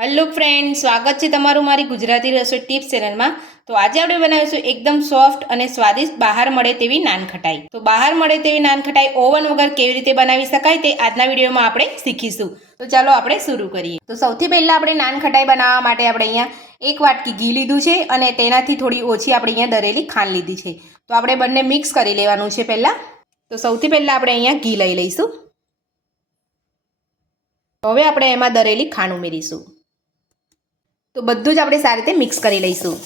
Hello friend સ્વાગત છે તમારું મારી ગુજરાતી રસોઈ ટિપ્સ ચેનલમાં તો આજે આપણે બનાવીશું એકદમ સોફ્ટ અને સ્વાદિષ્ટ બહાર મળે તેવી નાન ખટાઈ. તો બહાર મળે તેવી નાન ખટાઈ ઓવન વગર કેવી રીતે બનાવી શકાય તે આજના વિડીયોમાં આપણે શીખીશું. તો ચાલો આપણે શરૂ કરીએ. તો સૌથી પહેલાં આપણે નાન ખટાઈ બનાવવા માટે આપણે અહીંયા એક વાટકી ઘી લીધું છે અને તેનાથી થોડી ઓછી આપણે અહીંયા દરેલી ખાંડ લીધી છે. તો આપણે બંને મિક્સ કરી લેવાનું છે પહેલાં. તો સૌથી પહેલાં આપણે અહીંયા ઘી લઈ લઈશું. હવે આપણે એમાં દરેલી ખાંડ ઉમેરીશું. તો બધું જ આપણે સારી રીતે મિક્સ કરી લઈશું.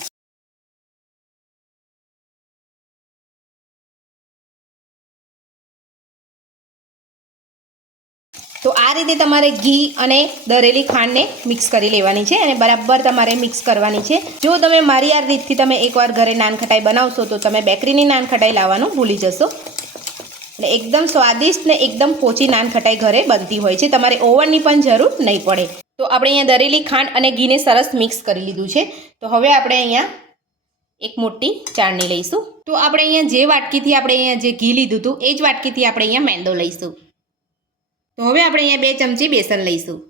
તો આ રીતે તમારે ઘી અને દરેલી ખાંડને મિક્સ કરી લેવાની છે અને બરાબર તમારે મિક્સ કરવાની છે. જો તમે મારી આ રીતથી તમે એકવાર ઘરે નાનખટાઈ બનાવશો તો તમે બેકરીની નાનખટાઈ લાવવાનું ભૂલી જશો. એટલે એકદમ સ્વાદિષ્ટ ને એકદમ પોચી નાનખટાઈ ઘરે બનતી હોય છે. તમારે ઓવનની પણ જરૂર નહીં પડે. તો આપણે અહીંયા દરેલી ખાંડ અને ઘીને સરસ મિક્સ કરી લીધું છે. તો હવે આપણે અહીંયા એક મોટી ચાળણી લઈશું. તો આપણે અહીંયા જે વાટકીથી આપણે અહીંયા જે ઘી લીધું હતું, એ જ વાટકીથી આપણે અહીંયા મેંદો લઈશું. તો હવે આપણે અહીંયા બે ચમચી બેસન લઈશું.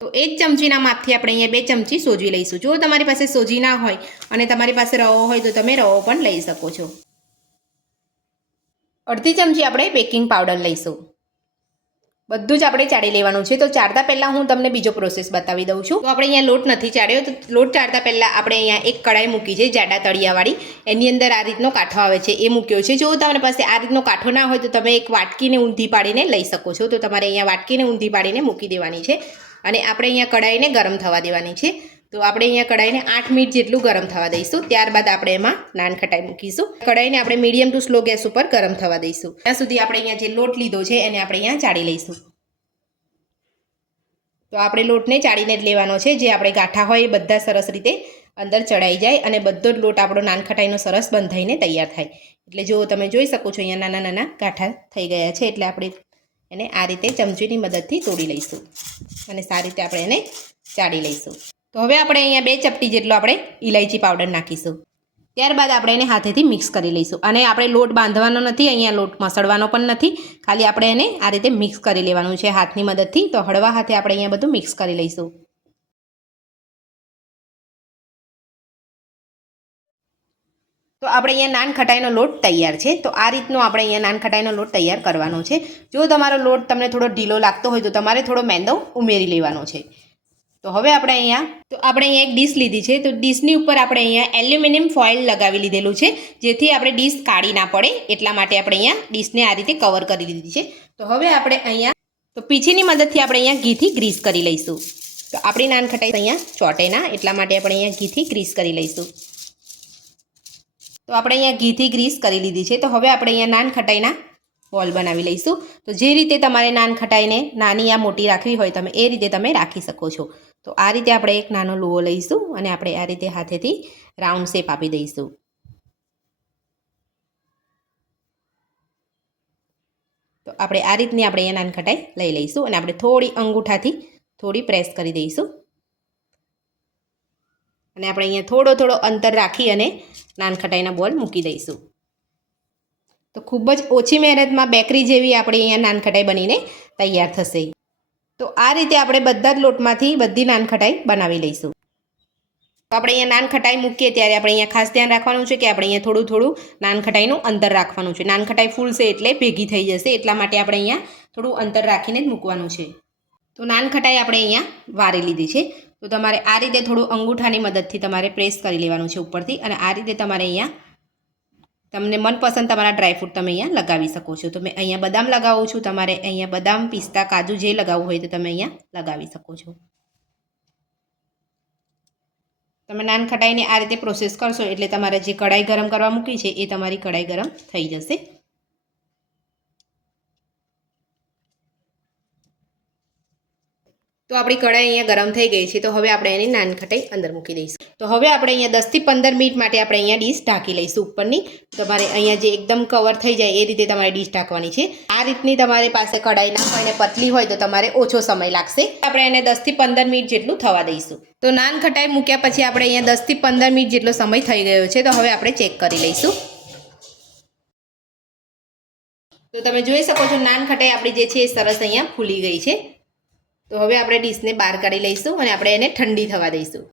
તો એક ચમચીના માપથી આપણે અહીંયા બે ચમચી સોજી લઈશું. જો તમારી પાસે સોજી ના હોય અને તમારી પાસે રવો હોય તો તમે રવો પણ લઈ શકો છો. અડધી ચમચી આપણે બેકિંગ પાવડર લઈશું. બધું જ આપણે ચાળી લેવાનું છે. તો ચાળતા પહેલાં હું તમને બીજો પ્રોસેસ બતાવી દઉં છું. તો આપણે અહીંયા લોટ નથી ચાળ્યો. તો લોટ ચાળતા પહેલાં આપણે અહીંયા એક કડાઈ મૂકી છે, જાડા તળિયાવાળી. એની અંદર આ રીતનો કાંઠો આવે છે, એ મૂક્યો છે. જો તમારી પાસે આ રીતનો કાંઠો ના હોય તો તમે એક વાટકીને ઊંધી પાડીને લઈ શકો છો. તો તમારે અહીંયા વાટકીને ઊંધી પાડીને મૂકી દેવાની છે. અને આપણે અહીંયા કડાઈને ગરમ થવા દેવાની છે. તો આપણે અહીંયા કડાઈને આઠ મિનિટ જેટલું ગરમ થવા દઈશું. ત્યારબાદ આપણે એમાં નાન ખટાઈ મૂકીશું. કઢાઈને આપણે મીડિયમ ટુ સ્લો ગેસ ઉપર ગરમ થવા દઈશું. ત્યાં સુધી આપણે અહીંયા જે લોટ લીધો છે એને આપણે અહીંયા ચાળી લઈશું. તો આપણે લોટને ચાળીને જ લેવાનો છે. જે આપણે ગાંઠા હોય એ બધા સરસ રીતે અંદર ચડાઈ જાય અને બધો જ લોટ આપણો નાન ખટાઈનો સરસ બંધાઈને તૈયાર થાય. એટલે જો તમે જોઈ શકો છો અહીંયા નાના નાના ગાંઠા થઈ ગયા છે, એટલે આપણે એને આ રીતે ચમચીની મદદથી તોડી લઈશું. અને સારી રીતે આપણે એને ચાળી લઈશું. તો હવે આપણે અહીંયા બે ચપટી જેટલો આપણે ઇલાયચી પાવડર નાખીશું. ત્યારબાદ આપણે એને હાથેથી મિક્સ કરી લઈશું. અને આપણે લોટ બાંધવાનો નથી, અહીંયા લોટ મસળવાનો પણ નથી. ખાલી આપણે એને આ રીતે મિક્સ કરી લેવાનું છે હાથની મદદથી. તો હળવા હાથે આપણે અહીંયા બધું મિક્સ કરી લઈશું. તો આપણે અહીંયા નાન ખટાઈનો લોટ તૈયાર છે. તો આ રીતનો આપણે અહીંયા નાન ખટાઈનો લોટ તૈયાર કરવાનો છે. જો તમારો લોટ તમને થોડો ઢીલો લાગતો હોય તો તમારે થોડો મેંદો ઉમેરી લેવાનો છે. તો હવે આપણે અહીંયા, તો આપણે અહીંયા એક ડીશ લીધી છે. તો ડીશની ઉપર આપણે અહીંયા એલ્યુમિનિયમ ફોઇલ લગાવી લીધેલું છે, જેથી આપણે ડીશ કાઢી ના પડે. એટલા માટે આપણે અહીંયા ડીશને આ રીતે કવર કરી લીધી છે. તો હવે આપણે અહીંયા, તો પીછીની મદદથી આપણે અહીંયા ઘીથી ગ્રીસ કરી લઈશું. તો આપણી નાન ખટાઈ અહીંયા ચોટે ના, એટલા માટે આપણે અહીંયા ઘીથી ગ્રીસ કરી લઈશું. તો આપણે અહીંયા ઘીથી ગ્રીસ કરી લીધી છે. તો હવે આપણે અહીંયા નાન ખટાઈના બોલ બનાવી લઈશું. તો જે રીતે તમારે નાન ખટાઈને નાની યા મોટી રાખવી હોય, તમે એ રીતે તમે રાખી શકો છો. તો આ રીતે આપણે એક નાનો લુઓ લઈશું અને આપણે આ રીતે હાથેથી રાઉન્ડ શેપ આપી દઈશું. તો આપણે આ રીતની આપણે અહીંયા નાનખટાઈ લઈ લઈશું અને આપણે થોડી અંગૂઠાથી થોડી પ્રેસ કરી દઈશું. અને આપણે અહીંયા થોડો થોડો અંતર રાખી અને નાનખટાઈના બોલ મૂકી દઈશું. તો ખૂબ જ ઓછી મહેનતમાં બેકરી જેવી આપણે અહીંયા નાનખટાઈ બનીને તૈયાર થશે. તો આ રીતે આપણે બધા જ લોટમાંથી બધી નાનખટાઈ બનાવી લઈશું. તો આપણે અહીંયા નાનખટાઈ મૂકીએ ત્યારે આપણે અહીંયા ખાસ ધ્યાન રાખવાનું છે કે આપણે અહીંયા થોડું થોડું નાનખટાઈનું અંતર રાખવાનું છે. નાનખટાઈ ફૂલશે એટલે ભેગી થઈ જશે. એટલા માટે આપણે અહીંયા થોડું અંતર રાખીને જ મૂકવાનું છે. તો નાનખટાઈ આપણે અહીંયા વારી લીધી છે. તો તમારે આ રીતે થોડું અંગૂઠાની મદદથી તમારે પ્રેસ કરી લેવાનું છે ઉપરથી અને આ રીતે તમારે અહીંયા તમને મનપસંદ તમારા ડ્રાયફ્રૂટ તમે અહીંયા લગાવી શકો છો. તો મેં અહીંયા બદામ લગાવું છું. તમારે અહીંયા બદામ, પિસ્તા, કાજુ જે લગાવવું હોય તો તમે અહીંયા લગાવી શકો છો. તમે નાન ખટાઈને આ રીતે પ્રોસેસ કરશો એટલે તમારે જે કઢાઈ ગરમ કરવા મૂકી છે એ તમારી કઢાઈ ગરમ થઈ જશે. તો આપણી કઢાઈ અહીંયા ગરમ થઈ ગઈ છે, તો હવે આપણે એની નાનખટાઈ અંદર મૂકી દઈશું. તો હવે આપણે અહીંયા દસથી પંદર મિનિટ માટે આપણે અહીંયા ડીશ ઢાંકી લઈશું ઉપરની. તમારે અહીંયા જે એકદમ કવર થઈ જાય એ રીતે તમારે ડીશ ઢાંકવાની છે. આ રીતની તમારી પાસે કઢાઈ ના હોય ને પતલી હોય તો તમારે ઓછો સમય લાગશે. આપણે એને દસથી પંદર મિનિટ જેટલું થવા દઈશું. તો નાન ખટાઈ મૂક્યા પછી આપણે અહીંયા દસથી પંદર મિનિટ જેટલો સમય થઈ ગયો છે, તો હવે આપણે ચેક કરી લઈશું. તો તમે જોઈ શકો છો નાન ખટાઈ આપણી જે છે એ સરસ અહીંયા ફૂલી ગઈ છે. તો હવે આપણે ડીશને બહાર કાઢી લઈશું અને આપણે એને ઠંડી થવા દઈશું.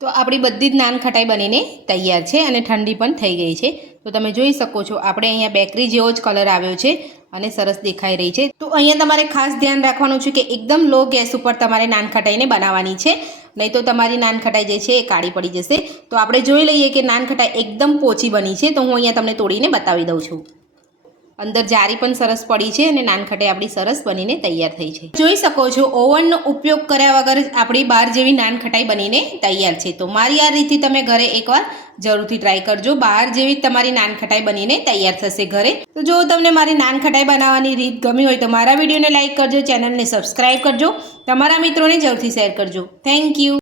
તો આપણી બધી જ નાન ખટાઈ બનીને તૈયાર છે અને ઠંડી પણ થઈ ગઈ છે. તો તમે જોઈ શકો છો, આપણે અહીંયા બેકરી જેવો જ કલર આવ્યો છે અને સરસ દેખાઈ રહી છે. તો અહીંયા તમારે ખાસ ધ્યાન રાખવાનું છે કે એકદમ લો ગેસ ઉપર તમારે નાન ખટાઈને બનાવવાની છે. નહીં તો તમારી નાન ખટાઈ જે છે એ કાળી પડી જશે. તો આપણે જોઈ લઈએ કે નાન ખટાઈ એકદમ પોચી બની છે. તો હું અહીંયા તમને તોડીને બતાવી દઉં છું. અંદર જારી પણ સરસ પડી છે અને નાનખટાઈ આપણી સરસ બનીને તૈયાર થઈ છે. જોઈ શકો છો, ઓવનનો ઉપયોગ કર્યા વગર આપણી બહાર જેવી નાનખટાઈ બનીને તૈયાર છે. તો મારી આ રીતથી તમે ઘરે એકવાર જરૂરથી ટ્રાય કરજો. બહાર જેવી તમારી નાનખટાઈ બનીને તૈયાર થશે ઘરે. તો જો તમને મારી નાનખટાઈ બનાવવાની રીત ગમી હોય તો મારા વિડીયોને લાઇક કરજો, ચેનલને સબસ્ક્રાઈબ કરજો. તમારા મિત્રોને જરૂરથી શેર કરજો. Thank you